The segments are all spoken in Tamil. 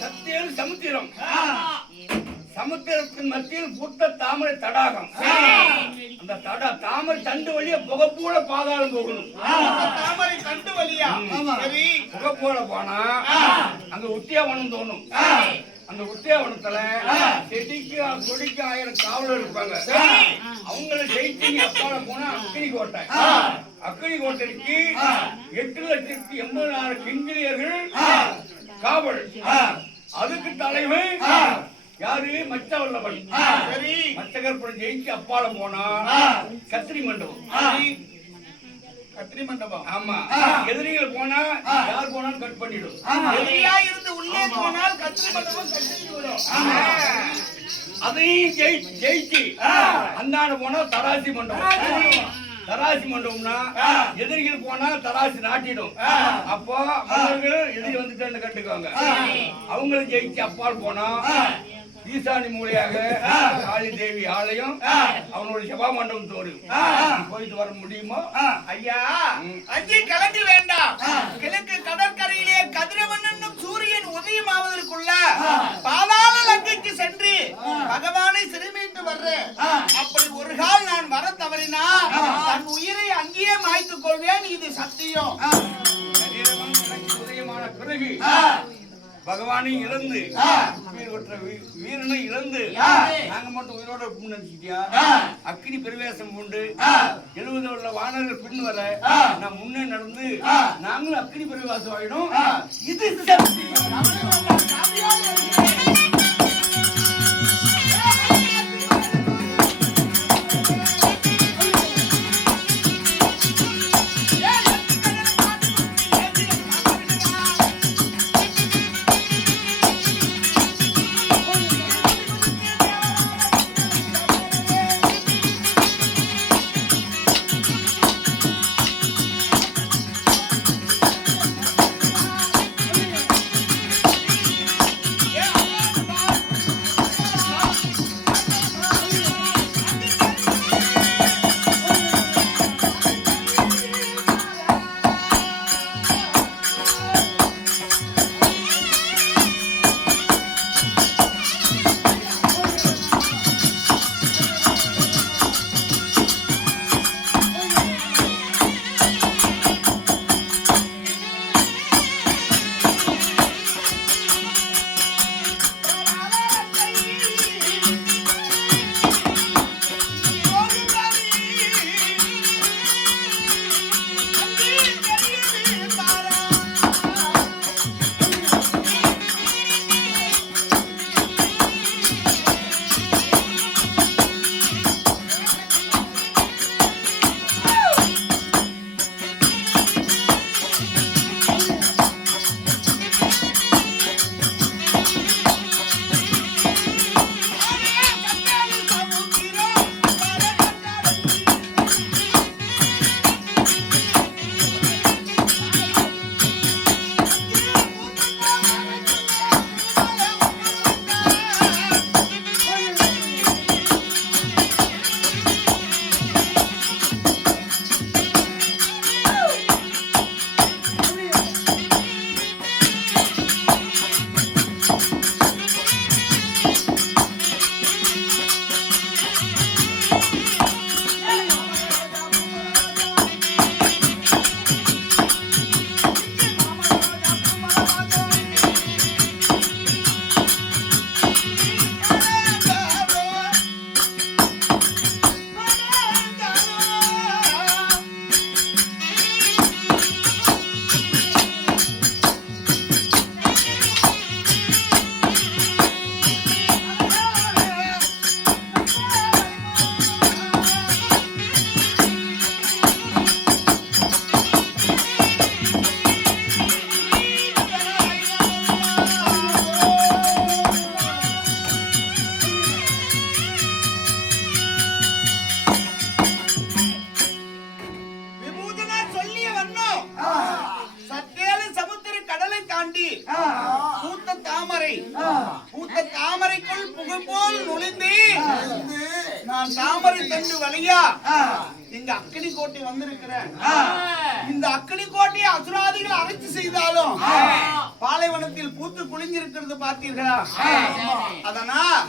சத்தியம் சமுத்திரம். சமுத்திரத்தின் மத்தியில் புத்த தாமரை தடாகம். அந்த தாமரை தண்டு வழியா புகப்போல பாதாளம் போகணும். தாமரை தண்டு வழியா புகப்போல போனா அங்க உத்தியாவனம் தோணும். அந்த உத்தியாவனத்துல செடிக்கு கொடிக்கு 1000 காவலர் இருப்பாங்க. அவங்களை ஜெயிச்சு அப்பால போனா அக்கினி கோட்டை. அக்கினி கோட்டைக்கு 8,80,000 கிங்கிலியர்கள் காவல். அதுக்கு தலைவன் யாரு? மச்சவல்லவன். சரி, மச்சகற்பனை ஜெயிச்சு அப்பால போனா கத்திரி மண்டபம். கத்திரி மண்டபம். ஆமா, எதிரிகள் போனா யார் போனாலும் கட் பண்ணிடும். எதிரியா இருந்து உள்ளே போனால் கத்திரி மண்டபம் கட்டி விடும். அதையும் ஜெயிச்சு அந்தாண்ட போனா தராசி மண்டபம். தராசி மண்டபம்னா எதிரிகள் போனா தராசி நாட்டிடும். அப்போ அவர்கள் எதிரி வந்துட்டு கட்டுக்குவாங்க. அவங்களும் ஜெயிச்சு அப்பால் போனா ஈசானி மூலையாக காளி தேவி ஆலயம், அவனுடைய சபா மண்டபம் தோறும் போயிட்டு வர முடியுமோ? ஐயா, அங்கே கலந்து வேண்டாம். கிழக்கு கடற்கரையிலே கதிரவன் என்னும் சூரியன் உதயமாவதற்குள்ள பாதாள லங்கைக்கு சென்று பகவானை சிறுமீட்டு வர்றேன். அப்படி ஒரு கால் நான் வர தவறினா தன் உயிரை அங்கேயே மாய்த்துக் கொள்வேன். இது சத்தியம். உதயமான பிறகு பகவானை இழந்து வீரனை இழந்து நாங்க மட்டும் உயிரோட நினைச்சிட்டியா? அக்கினி பிரவேசம் உண்டு. 70 உள்ள வானர்கள் பின் வர நான் முன்னே நடந்து நாங்களும் அக்கினி பிரவேசம் ஆயிடும். இது நான் தாமரை தண்டு வழியா இங்க அக்கினி கோட்டை வந்திருக்கிறேன். இந்த அக்கினி கோட்டையை அசுராதிகள் அரைச்சு செய்தாலும் பாலை பூத்து குலுங்கியிருக்கிறது பார்த்தீர்களா? அதனால்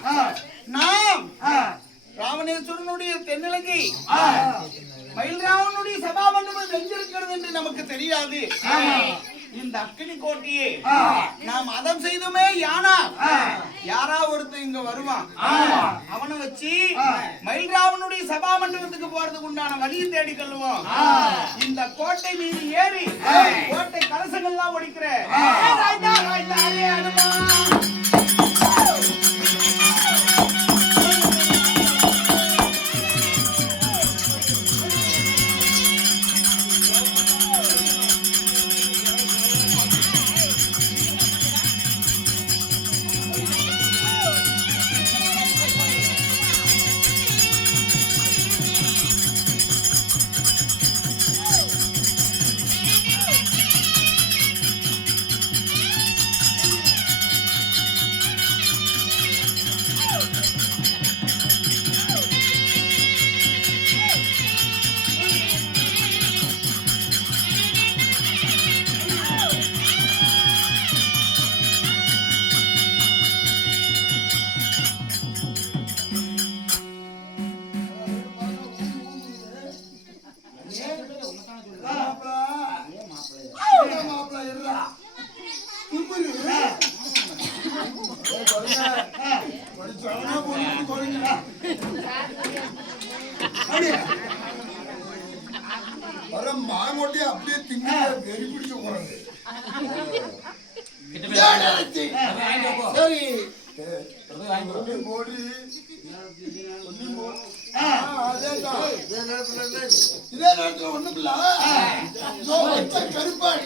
நாம் ராவணேஸ்வரனுடைய தென்னிலங்கை மயில்ராவனுடைய சபா மண்டபம் எங்கிருக்கிறது என்று நமக்கு தெரியாது. இந்த அக்கினி கோட்டையை நாம் மதம் செய்துமே யானா யாரா ஒருத்தன் இங்க வருவான், அவனை வச்சு மயில்ராவனுடைய சபா மண்டபத்துக்கு போறதுக்கு உண்டான வழியை தேடி கொள்ளுவோம். இந்த கோட்டை மீது ஏறி கோட்டை கலசங்கள்லாம் ஒடிக்கிற மாமோட்டி அப்படியே திங்க வெறி பிடிச்சு போறாங்க. இதே நேரத்துல ஒண்ணுக்குள்ள கருப்பான்